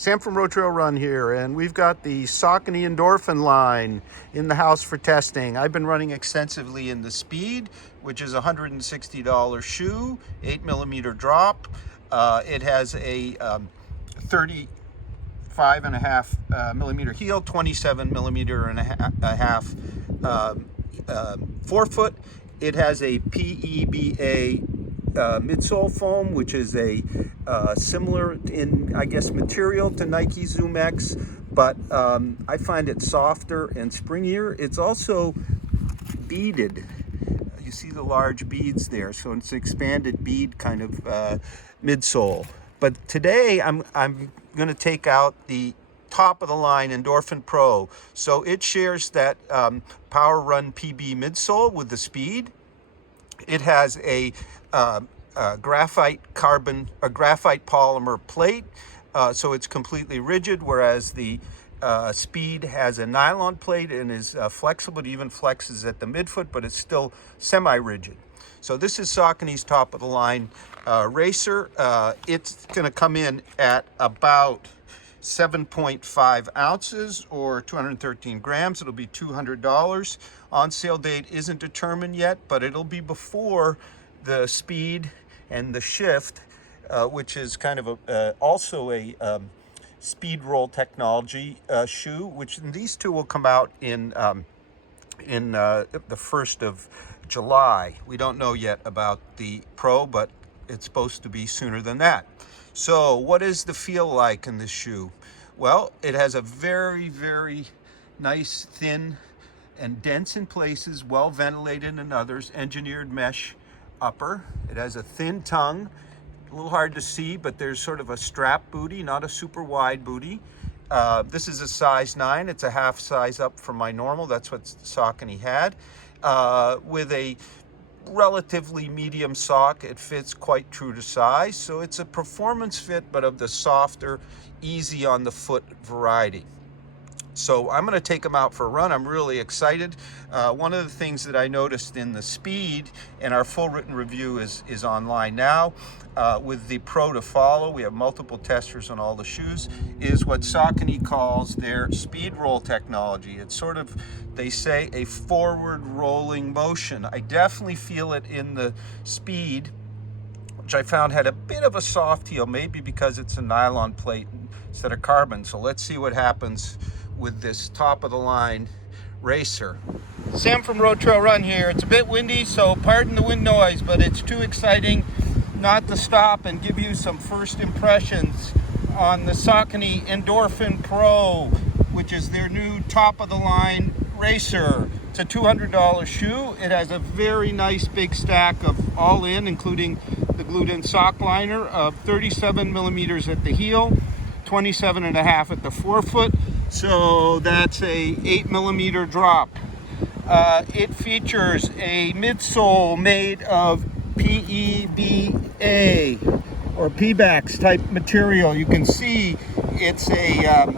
Sam from Road Trail Run here, and we've got the Saucony Endorphin line in the house for testing. I've been running extensively in the Speed, which is a $160 shoe, 8mm drop. It has a 35.5 millimeter heel, 27mm and a half forefoot. It has a PEBA midsole foam, which is a similar in, I guess, material to Nike Zoom X, but I find it softer and springier. It's also beaded. You see the large beads there, so it's an expanded bead kind of midsole. But today I'm going to take out the top of the line Endorphin Pro. So it shares that PWRN PB midsole with the Speed. It has a graphite polymer plate, so it's completely rigid, whereas the Speed has a nylon plate and is flexible. It even flexes at the midfoot, but it's still semi-rigid. So this is Saucony's top of the line racer. It's going to come in at about 7.5 ounces or 213 grams. It'll be $200. On sale date isn't determined yet, but it'll be before the Speed and the Shift, which is kind of also a speed roll technology shoe, which these two will come out in the 1st of July. We don't know yet about the Pro, but it's supposed to be sooner than that. So what is the feel like in this shoe? Well, it has a very, very nice, thin and dense in places, well ventilated in others, engineered mesh upper. It has a thin tongue, a little hard to see, but there's sort of a strap booty, not a super wide booty. This is a size 9. It's a half size up from my normal. That's what Saucony had. With a relatively medium sock, it fits quite true to size. So it's a performance fit, but of the softer, easy on the foot variety. So I'm going to take them out for a run. I'm really excited. One of the things that I noticed in the Speed, and our full written review is online now, with the Pro to follow, we have multiple testers on all the shoes, is what Saucony calls their speed roll technology. It's sort of, they say, a forward rolling motion. I definitely feel it in the Speed, which I found had a bit of a soft heel, maybe because it's a nylon plate instead of carbon. So let's see what happens with this top of the line racer. Sam from Road Trail Run here. It's a bit windy, so pardon the wind noise, but it's too exciting not to stop and give you some first impressions on the Saucony Endorphin Pro, which is their new top of the line racer. It's a $200 shoe. It has a very nice big stack of all in, including the glued in sock liner, of 37 millimeters at the heel, 27.5 at the forefoot. So that's a 8mm drop. It features a midsole made of PEBA or PBAX type material. You can see it's a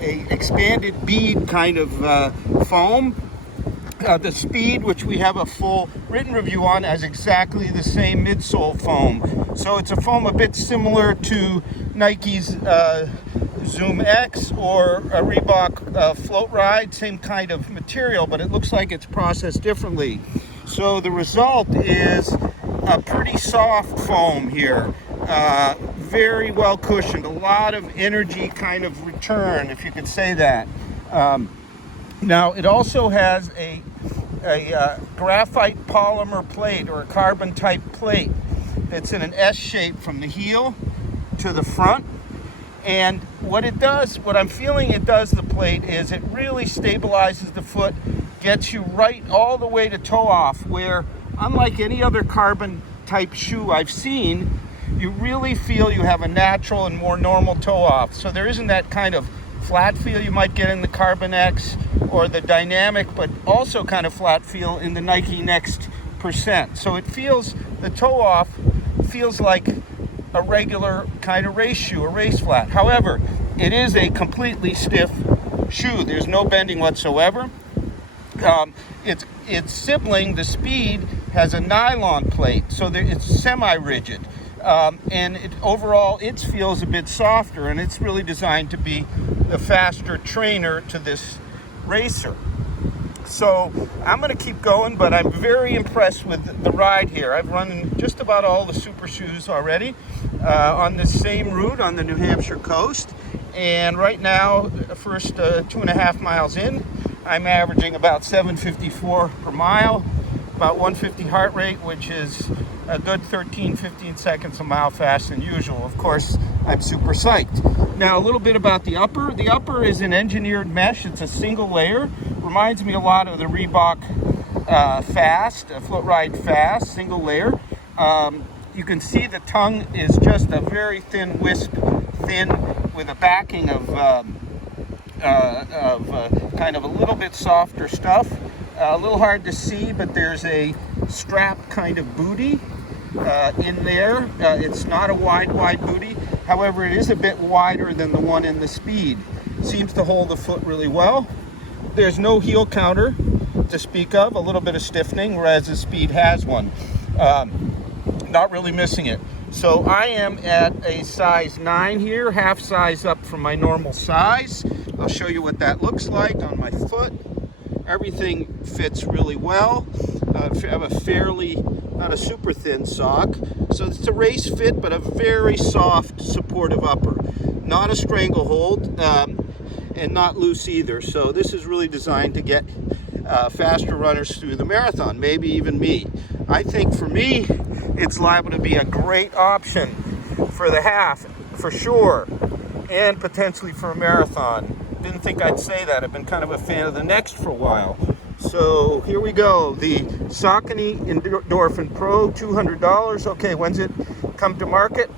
expanded bead kind of foam. The Speed, which we have a full written review on, has exactly the same midsole foam. So it's a foam a bit similar to Nike's Zoom X or a Reebok Float Ride, same kind of material, but it looks like it's processed differently. So the result is a pretty soft foam here, very well cushioned, a lot of energy kind of return, if you could say that. Now it also has a graphite polymer plate or a carbon type plate that's in an S shape from the heel to the front. And what it does, what I'm feeling it does, the plate, is it really stabilizes the foot, gets you right all the way to toe off, where unlike any other carbon type shoe I've seen, you really feel you have a natural and more normal toe off. So there isn't that kind of flat feel you might get in the Carbon X or the dynamic, but also kind of flat feel in the Nike Next Percent. So it feels, the toe off feels like a regular kind of race shoe, a race flat. However, it is a completely stiff shoe. There's no bending whatsoever. Its sibling, the Speed, has a nylon plate, so it's semi-rigid. and overall its feel is a bit softer, and it's really designed to be the faster trainer to this racer. So I'm going to keep going, but I'm very impressed with the ride here. I've run just about all the super shoes already on the same route on the New Hampshire coast, and right now, the first 2.5 miles in, I'm averaging about 754 per mile, about 150 heart rate, which is a good 13-15 seconds a mile faster than usual. Of course, I'm super psyched. Now, a little bit about the upper. The upper is an engineered mesh. It's a single layer. Reminds me a lot of the Reebok Fast, Foot Ride Fast, single layer. You can see the tongue is just a very thin wisp, with a backing of kind of a little bit softer stuff. A little hard to see, but there's a strap kind of booty in there. It's not a wide booty. However, it is a bit wider than the one in the Speed. Seems to hold the foot really well. There's no heel counter to speak of, a little bit of stiffening, whereas the Speed has one. Not really missing it. So I am at a size 9 here, half size up from my normal size. I'll show you what that looks like on my foot. Everything fits really well. I have a fairly, not a super thin sock. So it's a race fit, but a very soft, supportive upper. Not a stranglehold, and not loose either. So this is really designed to get faster runners through the marathon, maybe even me. I think for me, it's liable to be a great option for the half, for sure, and potentially for a marathon. Didn't think I'd say that. I've been kind of a fan of the Next for a while. So here we go. The Saucony Endorphin Pro, $200. Okay, when's it come to market?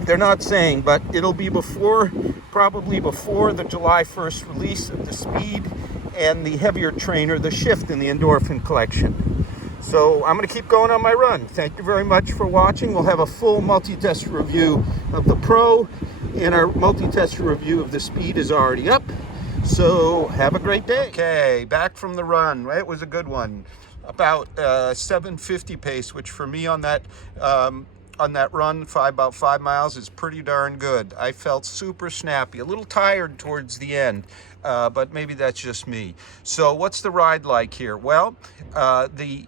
They're not saying, but it'll be probably before the July 1st release of the Speed and the heavier trainer, the Shift in the Endorphin collection. So I'm going to keep going on my run. Thank you very much for watching. We'll have a full multi-test review of the Pro, and our multi-test review of the Speed is already up. So have a great day. Okay, back from the run. It was a good one. About 750 pace, which for me on that run, about 5 miles, is pretty darn good. I felt super snappy, a little tired towards the end, but maybe that's just me. So what's the ride like here? Well, the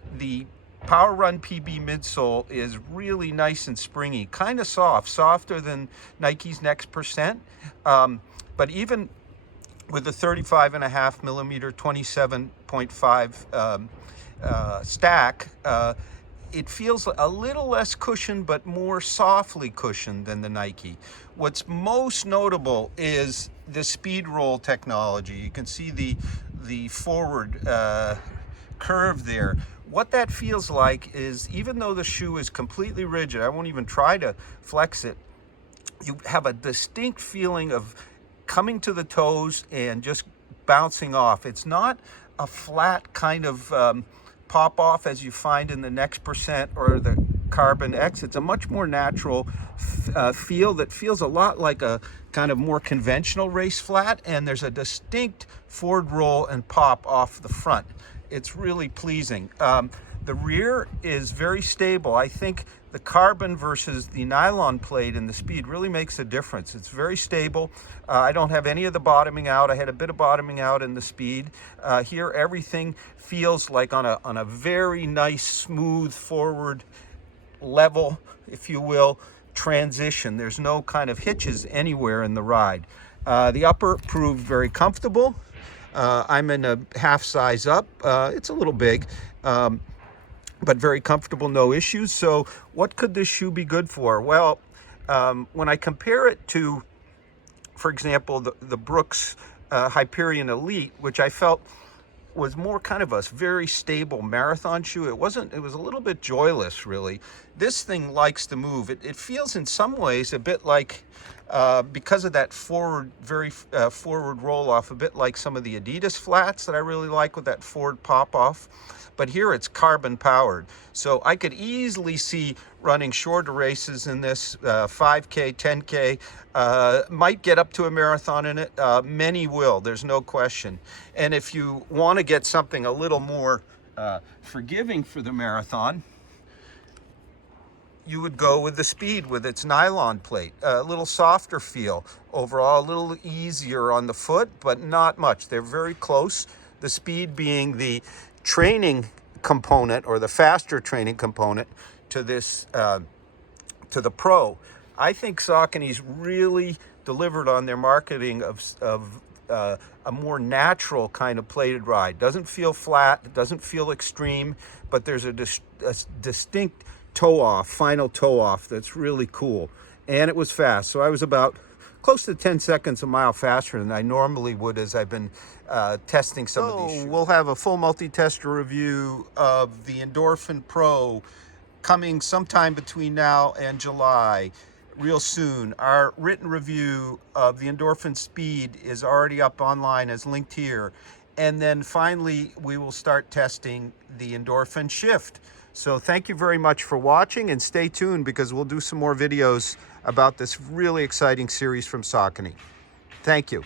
PWRN PB midsole is really nice and springy, kind of soft, softer than Nike's Next Percent, but even with the 35.5 millimeter 27.5 stack, it feels a little less cushioned, but more softly cushioned than the Nike. What's most notable is the speed roll technology. You can see the forward curve there. What that feels like is, even though the shoe is completely rigid, I won't even try to flex it, you have a distinct feeling of coming to the toes and just bouncing off. It's not a flat kind of pop off as you find in the Next Percent or the Carbon X. It's a much more natural feel that feels a lot like a kind of more conventional race flat, and there's a distinct forward roll and pop off the front. It's really pleasing. The rear is very stable. I think the carbon versus the nylon plate in the Speed really makes a difference. It's very stable. I don't have any of the bottoming out. I had a bit of bottoming out in the Speed. Here, everything feels like on a very nice, smooth, forward, level, if you will, transition. There's no kind of hitches anywhere in the ride. The upper proved very comfortable. I'm in a half size up. It's a little big, but very comfortable, no issues. So what could this shoe be good for? Well, when I compare it to, for example, the Brooks Hyperion Elite, which I felt was more kind of a very stable marathon shoe. It was a little bit joyless, really. This thing likes to move. It feels in some ways a bit like, because of that very forward roll off, a bit like some of the Adidas flats that I really like with that forward pop off. But here it's carbon powered. So I could easily see running shorter races in this, 5K, 10K, might get up to a marathon in it. Many will, there's no question. And if you want to get something a little more forgiving for the marathon, you would go with the Speed with its nylon plate. A little softer feel. Overall, a little easier on the foot, but not much. They're very close. The Speed being the training component, or the faster training component to this, to the Pro. I think Saucony's really delivered on their marketing of a more natural kind of plated ride. Doesn't feel flat, it doesn't feel extreme, but there's a distinct toe off, final toe off that's really cool. And it was fast. So I was about close to 10 seconds a mile faster than I normally would as I've been testing some of these shoes. We'll have a full multi-tester review of the Endorphin Pro coming sometime between now and July, real soon. Our written review of the Endorphin Speed is already up online, as linked here. And then finally, we will start testing the Endorphin Shift. So thank you very much for watching, and stay tuned because we'll do some more videos about this really exciting series from Saucony. Thank you.